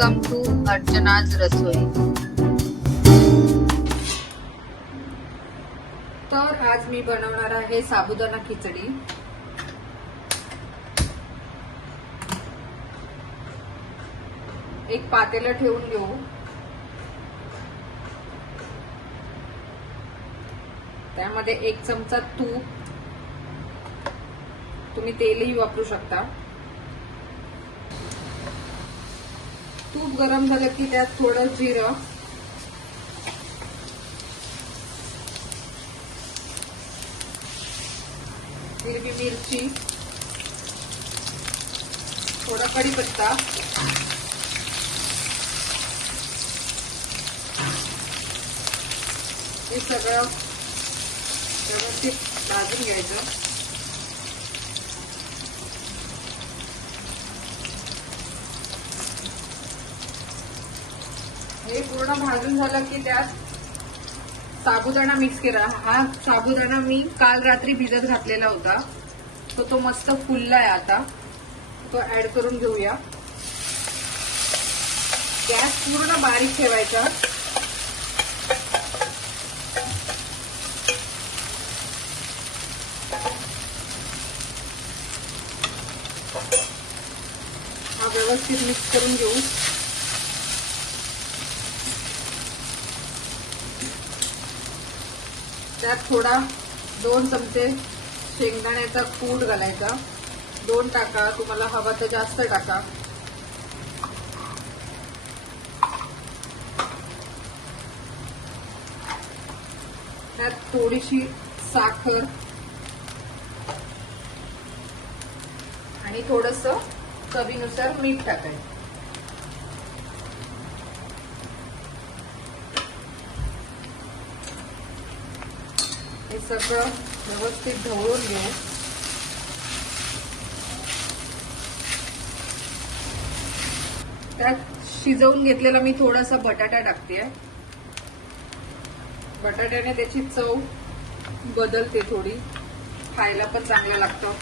Welcome to अर्चनाज रसोई. तर आज मी बनवणार आहे साबुदाणा खिचडी. एक पातेलं ठेवून घेऊ. त्यामध्ये एक चमचा तूप. तुम्ही तेलही वापरू शकता. तूप गरम झालं की त्यात थोडं जिरं. हिरवी मिरची. थोडा कढीपत्ता. हे सगळं व्यवस्थित भाजून घ्यायचं. हे पूर्ण भाजून झालं की त्यात साबुदाणा मिक्स केला. हा साबुदाणा मी काल रात्री भिजत घातलेला होता. तो तो मस्त फुललाय आता. तो ऍड करून घेऊया. गॅस पूर्ण बारीक ठेवायचा. हा व्यवस्थित मिक्स करून घेऊ. त्यात थोडा दोन चमचे शेंगदाण्याचा कूट घालायचा. दोन टाका तुम्हाला हवा तर जास्त टाका. त्यात थोडीशी साखर आणि थोडस चवीनुसार मीठ टाकायचं. सगळं व्यवस्थित ढवळून घेऊ त्यात शिजवून घेतलेला मी थोडासा बटाटा टाकते बटाट्याने त्याची चव बदलते थोडी. खायला पण चांगला लागतो.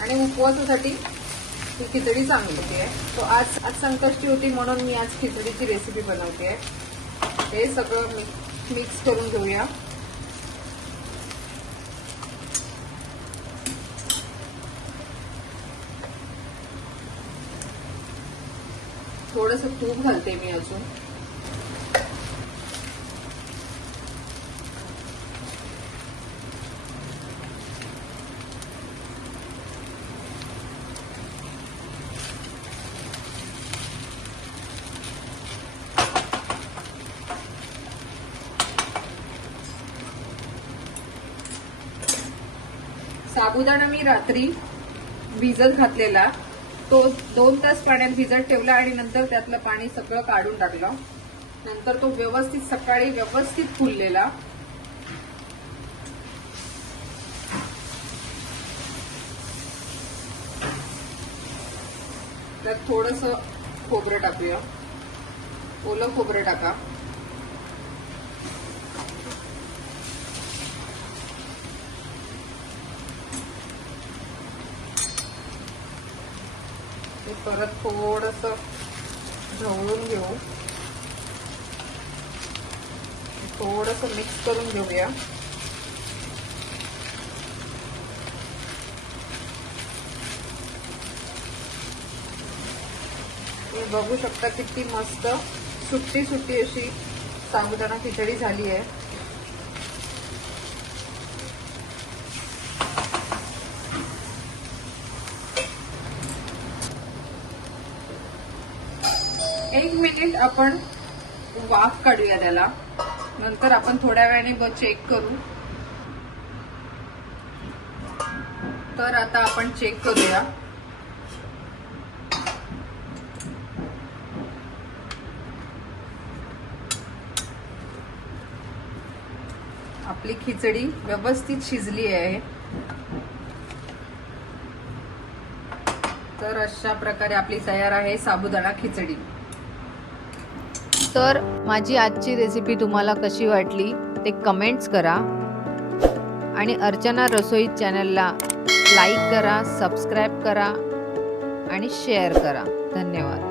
आणि उपवासासाठी ही खिचडी चांगली होती तो आज आज संकष्टी होती म्हणून मी आज खिचडीची रेसिपी बनवते हे सगळं मी मिक्स करून घेऊया. थोडस तूप घालते मी अजून. साबुदाणा मी रात्री भिजत घातलेला. तो दोन तास पाण्यात भिजत ठेवला आणि नंतर त्यातलं पाणी सगळं काढून टाकलं. नंतर तो व्यवस्थित सकाळी व्यवस्थित फुललेला. त्यात थोडस खोबरं टाकूया. ओलं खोबरं टाका. परत थोडस ढवळून घेऊ. थोडस मिक्स करून घेऊया. तुम्ही बघू शकता किती मस्त सुट्टी सुट्टी अशी साबुदाणा खिचडी झाली आहे. एक मिनिट आपण वाफ काढूया त्याला. नंतर आपण थोड्या वेळाने चेक करू. तर आता आपण चेक करूया. आपली खिचडी व्यवस्थित शिजली आहे. तर अशा प्रकारे आपली तयार आहे साबुदाणा खिचडी. तर माझी आजची रेसिपी तुम्हाला कशी वाटली ते कमेंट्स करा. आणि अर्चना रसोई चॅनलला लाईक करा सबस्क्राईब करा आणि शेअर करा. धन्यवाद.